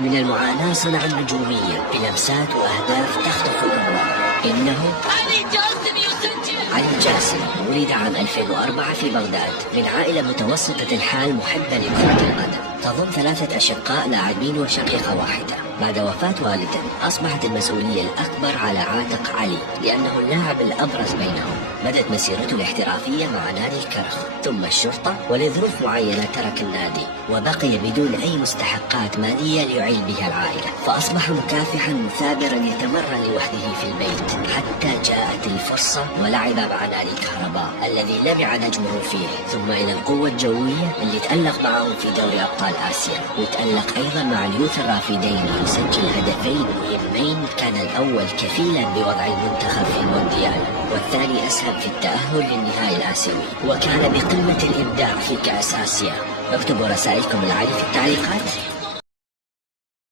من المعاناة صنع النجومية بلمسات وأهداف تخطف الأنظار. إنه علي جاسم، ولد عام 2004 في بغداد من عائلة متوسطة الحال محبة لكرة القدم، تضم 3 أشقاء لاعبين وشقيقة واحدة. بعد وفاة والده أصبحت المسؤولية الأكبر على عاتق علي لأنه اللاعب الأبرز بينهم. بدت مسيرته الاحترافية مع نادي الكرخ ثم الشرطة، ولظروف معينة ترك النادي وبقي بدون أي مستحقات مالية ليعيل بها العائلة، فأصبح مكافحا مثابرا يتمرن لوحده في البيت حتى جاءت الفرصة ولعب مع نادي الكهرباء الذي لمع نجمه فيه، ثم إلى القوة الجوية اللي تألق معهم في دوري أبطال آسيا، وتألق أيضا مع اليوث الرافدين ليسجل هدفين مهمين، كان الأول كفيلا بوضع المنتخب في المونديال والثاني أسهم في التأهل للنهائي الآسيوي، وكان بقمة الإبداع في كأس آسيا. اكتبوا رسائلكم العالية في التعليقات.